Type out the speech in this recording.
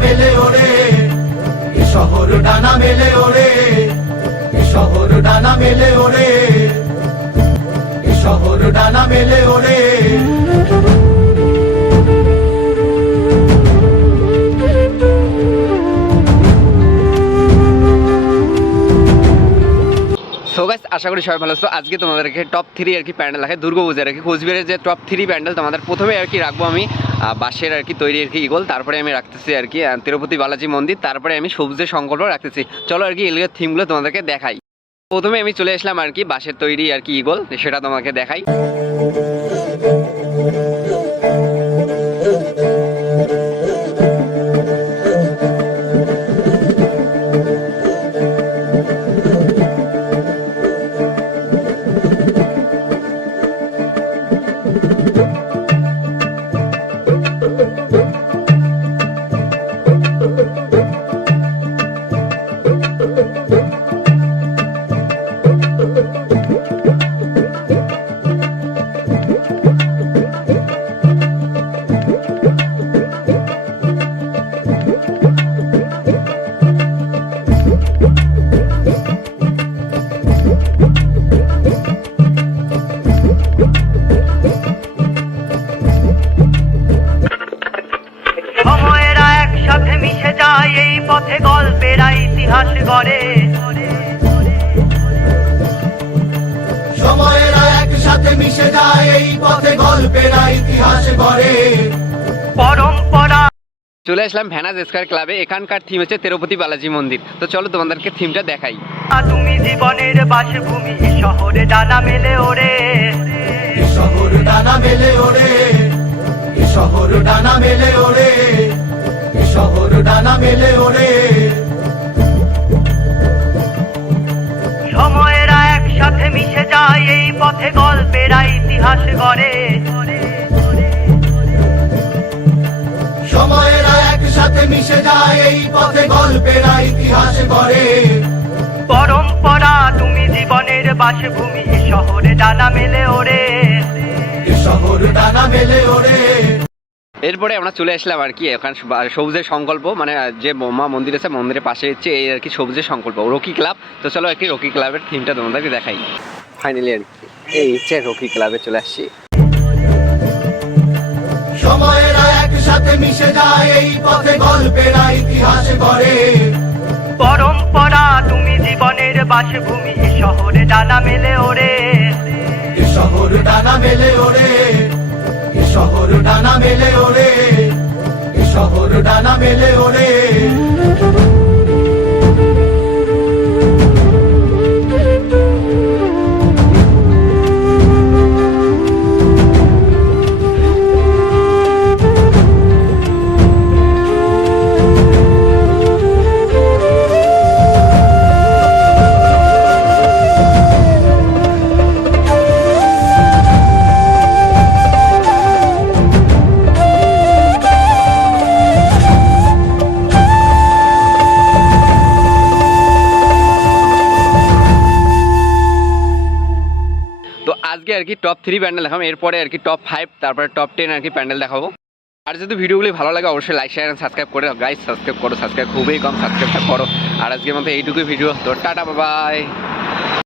মেলে ওরে। এ শহর ডানা মেলে ওরে। এ শহর ডানা মেলে ওরে। এ শহর ডানা মেলে ওরে। আশা করি সবাই ভালো আছো। আজকে তোমাদেরকে টপ থ্রি আর কি প্যান্ডেল রাখে দুর্গা পূজার আর কি। কোচবিহারের যে টপ থ্রি প্যান্ডেল, তোমাদের প্রথমে আর কি রাখব আমি বাঁশের আর কি তৈরি আর কি ইগল তারপরে আমি রাখতেছি আর কি তিরুপতি বালাজি মন্দির, তারপরে আমি সবুজের সংকল্প রাখতেছি। চলো আর কি এগুলোর থিমগুলো তোমাদেরকে দেখাই। প্রথমে আমি চলে আসলাম আর কি বাঁশের তৈরি আর কি ইগল সেটা তোমাকে দেখাই। পথে গল্পেরা ইতিহাস গড়ে। সময়েরা একসাথে মিশে যায় এই পথে গল্পেরা ইতিহাস গড়ে। পরম্পরা চলে আসলাম ভ্যানাজ স্কয়ার ক্লাবে। এখানকার থিম হচ্ছে তিরুপতি বালাজি মন্দির। তো চলো তোমাদেরকে থিমটা দেখাই। তুমি জীবনের বাসভূমি শহরে ডানা মেলে ওরে শহর ডানা মেলে ওরে শহর ডানা মেলে ওরে শহর ডানা মেলে ওরে। সময়েরা একসাথে মিশে যায় এই পথে গল্পেরা ইতিহাস গড়ে। সময়েরা একসাথে মিশে যায় এই পথে গল্পেরা ইতিহাস গড়ে। পরম্পরা তুমি জীবনের বাসভূমি শহরে ডানা মেলে ওরে। শহর ডানা মেলে ওরে। এরপরে আমরা চলে আসলাম আর কি এখানে সবুজের সংকল্প মানে যে মা মন্দির আছে মন্দিরের পাশে হচ্ছে এই আর কি সবুজের সংকল্প রকি ক্লাব। তো চলো আর কি রকি ক্লাবের থিমটা তোমাদেরকে দেখাই। ফাইনালি আর কি এই হচ্ছে রকি ক্লাবে চলে আসছি। সময়েরা একসাথে মিশে যায় এই পথে গল্পেরা ইতিহাস গড়ে। পরম্পরা তুমি জীবনের বাসভূমি শহরে ডানা মেলে ওরে শহর ডানা মেলে ওরে শহর ডানা মেলে ওরে শহর ডানা মেলে ওরে। আজকে আর কি টপ থ্রি প্যান্ডেল দেখাবো। এরপরে আর কি টপ ফাইভ তারপরে টপ টেন আর কি প্যান্ডেল দেখাবো। আর যদি ভিডিওগুলি ভালো লাগে, অবশ্যই লাইক শেয়ার সাবস্ক্রাইব করে গাইজ সাবস্ক্রাইব করো সাবস্ক্রাইব খুবই কম সাবস্ক্রাইবটা করো। আর আজকের মতো এইটুকুই ভিডিও তো টাটা বাই